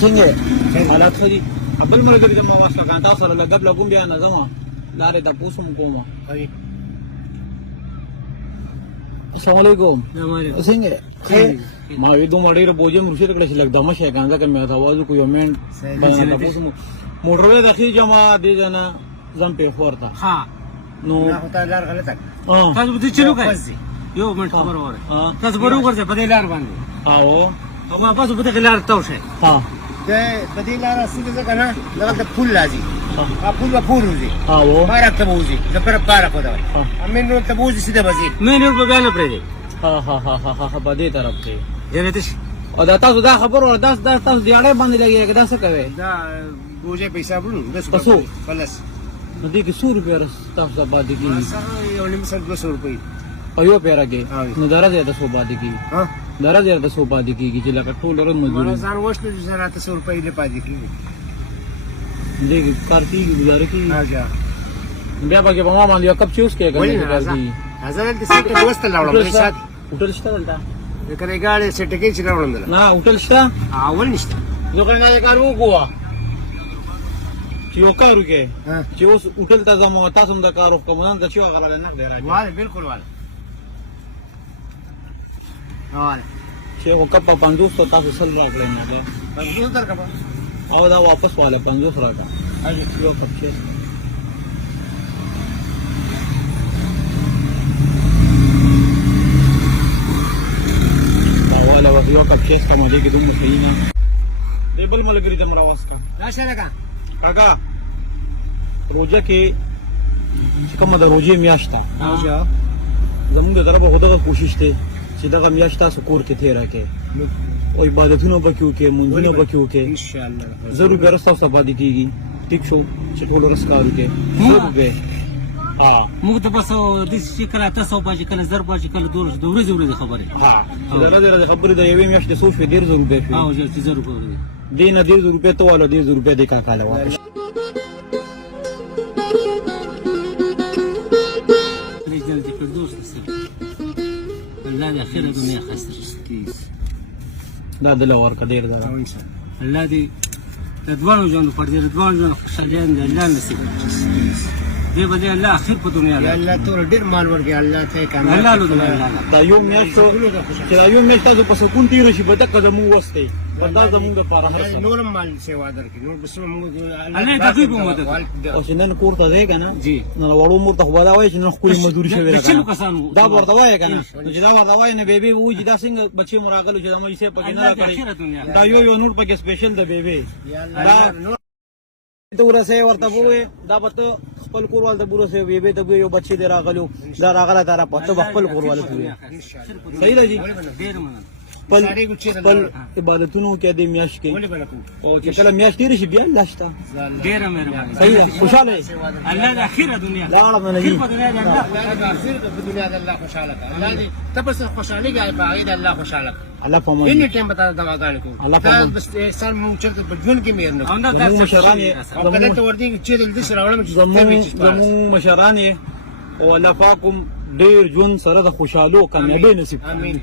څنګه حالات خو دي خپل ملګری ته ما واسطه کان تاسو سره لګب لګوم بیا نه زما لارې ته پوسم کومه السلام علیکم څنګه ما وی دوه ډېر بوجم رسید کړل چې لګ دمه شي کانځه کې مې تاواز کو یو منټ باندې پوسم موټروي د خې جما دي جنا زم په خورته ها نو هوتا لار غلطه تاسو به چلو کوي یو منټ خبر وره تاسو به وګورئ په دې لار باندې او ما تاسو په دې لار توشه ها د په دې لار اصلي څه کنه لکه پول لازم پول به پول وزي او ما راکته وزي د پر پاره په دا امین نو ته وزي سیده بزي مې نور په بیان پرې ها ها ها ها په دې طرف ته جنته او دا تاسو دا خبر ور دا تاسو دیاړې باندې لګي دا څه کوي دا بوجه پیسې بلو د پسو خلاص نو دې کې 100 روپیا تاسو باندې کې یو نیم سر 200 روپۍ او یو پیرا کې نو درجه د 100 باندې کې ها درجه د 100 باندې کې چې لکه ټول رن مزدوري ځان وښته چې زره 100 روپۍ له پاتې کیږي دې کارتي گزاره کې ها جا بیا به په ما باندې یو کپ چوس کې کوي حضرت دې څه دوست لاړم په سات هوټل شته دلته کله ګاډي سټ کې چې راوړم نه هوټل شته اول نشته زه کنه نه کار وکوا چې یو کار وکې چې اوس هوټل ته زمو تاسو د کار وکوم نه چې غره نه دی راځي واه بالکل واه واه چې یو کپ 500 تاسو سل راغلی نه 500 درکبا او دا واپس والا 500 راکا اجي یو کپ چې والا یو کپ چې کوم دی کې دومره صحیح نه دی بل ملګری ته راوسته راشه لگا کاکا روزه کې چې کومه د روزې میاشت ده زموږ د طرفه خدای کوشش دی چې دغه میاشت تاسو کور کې تیر کړئ او عبادتونه وکړو کې منځونه وکړو کې ان شاء الله ضرور به راسته سبادي کیږي ټیک شو چې ټول رس کارو کې ضرور به ها موږ ته بس د شي کله تاسو باندې کله زر باندې کله دورز دورې خبره ها دا خبره د یوې میاشتې سوچ په ډیر ضرور به او چې زر روپے دین 1.5 روپے ته والا 1.5 روپے د کاکا له واپس الله دې اخره دنیا خسته دا د لور کډیر دا الله دې تدوانو جنو پر دې تدوانو جنو خوشاله دې الله نصیب دې بده الله اخر په دنیا یا الله تور ډیر مال ورګي الله ته کامل الله له دا یو میاشتو چې دا یو میاشت تاسو په سکون تیر شي به تک زمو وسته دا زموږ لپاره نور مال سیوا درکې نور بسم الله دې په مدد او شنن کور ته دی کنه جی نو وړو مور ته ودا وای چې نو خپل مزدوري شوی چلو کسانو دا ورته وای کنه چې دا ورته وای نه بیبي وو چې دا څنګه بچي مراغلو چې دا مې سه پکې نه راکړي دا یو نور پکې سپیشل د بیبي دا ته ورسه ورته وې دا به خپل کوروال ته ورسه بیبي ته یو بچي دی راغلو دا راغله تر په خپل کوروال ته صحیح دی خپل عبادتونو کې د میاش کې او چې کله میاش تیر شي بیا الله شته ډیره مهرباني صحیح خوشاله الله د اخره دنیا لاړه نه خیر په دنیا د الله په دنیا د الله خوشاله الله دې تاسو خوشاله غي په اې د الله خوشاله الله په مو ان ټیم بتا دواګان کو الله بس انسان مو چرته بجون کې مېر نه زمو مشران او کله ته ورته چې دل دې سره وړم زمو مشران او الله پاکم ډیر ژوند سره د خوشحالو کامیابی نصیب امين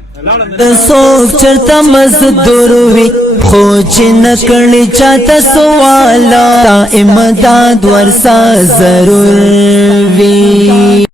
د څوک چرته مزدور وي خو چې نکړي چاته سوالا تا امداد ورسا ضرور وي